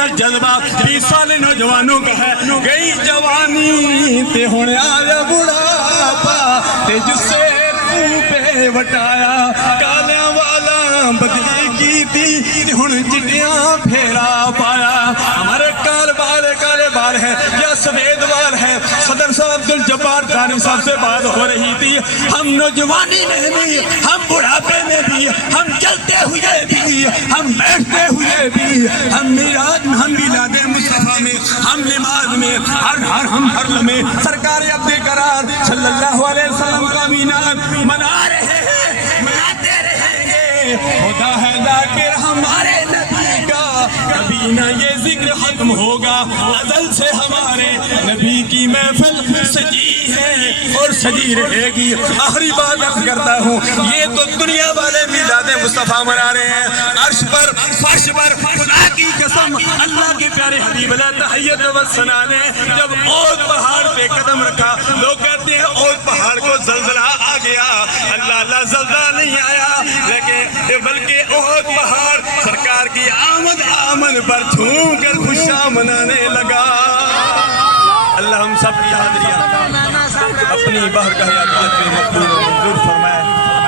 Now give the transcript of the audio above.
اندر جذبہ 20 سال نوجوانوں کا ہے گئی جوانی تے ہونے آیا بڑھاپا تے جس سے پہ وٹایا کالیاں والا بدلی کی تھی ہن چٹیاں پھیرا پایا ہمارے کالے بال ہے یا سفید بال ہے صدر صاحب عبدالجبار خان صاحب سے بات ہو رہی تھی ہم نوجوانی میں بھی ہم بڑھاپے میں بھی ہم چلتے ہوئے بھی ہم بیٹھتے ہوئے بھی ہم میراج میں ہم میلاد مصطفیٰ میں ہم نماز میں ہم ہر لمحے سرکار عبد قرار صلی اللہ علیہ وسلم کا میلاد منا رہے ہیں مناتے رہیں گے خدا ہے ذاکر ہمارے نبی کا کبھی نہ یہ ذکر ختم ہوگا ازل سے ہمارے نبی کی محفل سجی ہے اور سجی رہے گی آخری بات عرض کرتا ہوں یہ تو دنیا والے میلاد مصطفیٰ منا رہے ہیں عرش پر فرش پر خدا کی قسم اللہ کے پیارے حبیب علیہ تحیت و ثنا نے جب احد پہاڑ پہ قدم رکھا لوگ کہتے ہیں احد پہاڑ کو زلزلہ آ گیا اللہ زلزلہ نہیں آیا لیکن بلکہ احد پہاڑ سرکار کی آمد پر جھوم کر خوشیاں منانے لگا اللہ ہم سب کی حاضریاں اپنی بارگاہ عطیت میں مقبول و منظور فرمائے